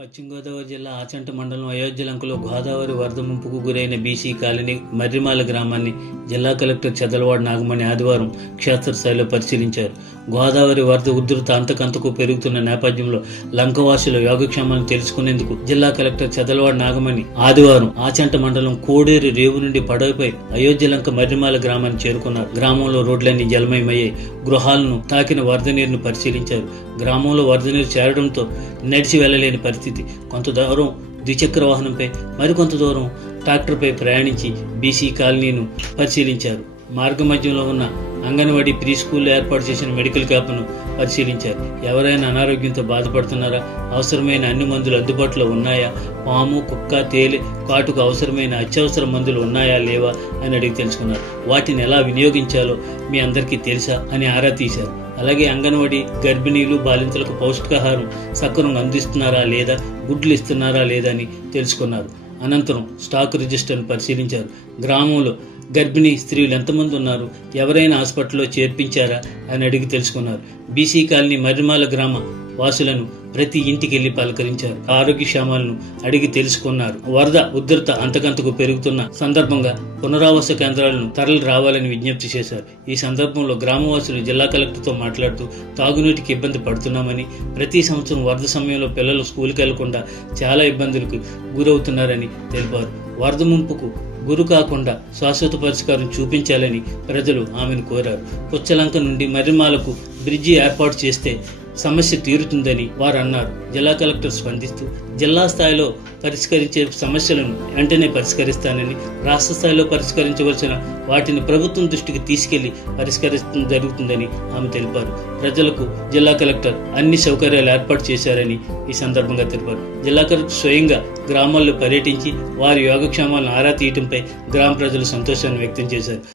పశ్చిమ గోదావరి జిల్లా ఆచంట మండలం అయోధ్యలంకలో గోదావరి వరద ముంపుకు గురైన బీసీ కాలనీ మర్రిమాల గ్రామాన్ని జిల్లా కలెక్టర్ చెదలవాడ నాగమణి ఆదివారం క్షేత్రస్థాయిలో పరిశీలించారు. గోదావరి వరద ఉధృత అంతకంతకు పెరుగుతున్న నేపథ్యంలో లంకవాసుల యోగక్షేమాలను తెలుసుకునేందుకు జిల్లా కలెక్టర్ చెదలవాడ నాగమణి ఆదివారం ఆచంట మండలం కోడేరు రేవు నుండి పడవపై అయోధ్యలంక మర్రిమాల గ్రామాన్ని చేరుకున్నారు. గ్రామంలో రోడ్లన్నీ జలమయమయ్యాయి. గృహాలను తాకిన వరద నీరును పరిశీలించారు. గ్రామంలో వరద నీరు చేరడంతో నడిచి వెళ్ళలేని పరిస్థితి కొంత దూరం ద్విచక్ర వాహనంపై మరికొంత దూరం ట్రాక్టర్పై ప్రయాణించి బీసీ కాలనీను పరిశీలించారు. మార్గ మధ్యంలో ఉన్న అంగన్వాడీ ప్రీ స్కూల్లో ఏర్పాటు చేసిన మెడికల్ క్యాంపును పరిశీలించారు. ఎవరైనా అనారోగ్యంతో బాధపడుతున్నారా? అవసరమైన అన్ని మందులు అందుబాటులో ఉన్నాయా? పాము కుక్క తేలి కాటుకు అవసరమైన అత్యవసర మందులు ఉన్నాయా లేవా అని అడిగి తెలుసుకున్నారు. వాటిని ఎలా వినియోగించాలో మీ అందరికీ తెలుసా అని ఆరా తీశారు. అలాగే అంగన్వాడీ గర్భిణీలు బాలింతలకు పౌష్టికాహారం సక్రమంగా అందిస్తున్నారా లేదా? గుడ్లు ఇస్తున్నారా లేదా అని తెలుసుకున్నారు. అనంతరం స్టాక్ రిజిస్టర్ను పరిశీలించారు. గ్రామంలో గర్భిణీ స్త్రీలు ఎంతమంది ఉన్నారు? ఎవరైనా హాస్పిటల్లో చేర్పించారా? అని అడిగి తెలుసుకున్నారు. బీసీ కాలనీ మర్రిమాల గ్రామ వాసులను ప్రతి ఇంటికి వెళ్ళి పలకరించారు. ఆరోగ్య క్షేమాలను అడిగి తెలుసుకున్నారు. వరద ఉధృత అంతకంతకు పెరుగుతున్న సందర్భంగా పునరావాస కేంద్రాలను తరలి రావాలని విజ్ఞప్తి చేశారు. ఈ సందర్భంలో గ్రామవాసులు జిల్లా కలెక్టర్తో మాట్లాడుతూ తాగునీటికి ఇబ్బంది పడుతున్నామని ప్రతి సంవత్సరం వరద సమయంలో పిల్లలు స్కూల్కి వెళ్ళకుండా చాలా ఇబ్బందులకు గురవుతున్నారని తెలిపారు. వరద ముంపుకు గురు కాకుండా శాశ్వత పరిష్కారం చూపించాలని ప్రజలు ఆమెను కోరారు. పుచ్చలంక నుండి మర్రిమాలకు బ్రిడ్జి ఏర్పాటు చేస్తే సమస్య తీరుతుందని వారు అన్నారు జిల్లా కలెక్టర్ స్పందిస్తూ జిల్లా స్థాయిలో పరిష్కరించే సమస్యలను వెంటనే పరిష్కరిస్తానని రాష్ట్ర స్థాయిలో పరిష్కరించవలసిన వాటిని ప్రభుత్వం దృష్టికి తీసుకెళ్ళి పరిష్కరించడం జరుగుతుందని ఆమె తెలిపారు. ప్రజలకు జిల్లా కలెక్టర్ అన్ని సౌకర్యాలు ఏర్పాటు చేశారని ఈ సందర్భంగా తెలిపారు. జిల్లా కలెక్టర్ స్వయంగా గ్రామాల్లో పర్యటించి వారి యోగక్షేమాలను ఆరా తీయటంపై గ్రామ ప్రజలు సంతోషాన్ని వ్యక్తం చేశారు.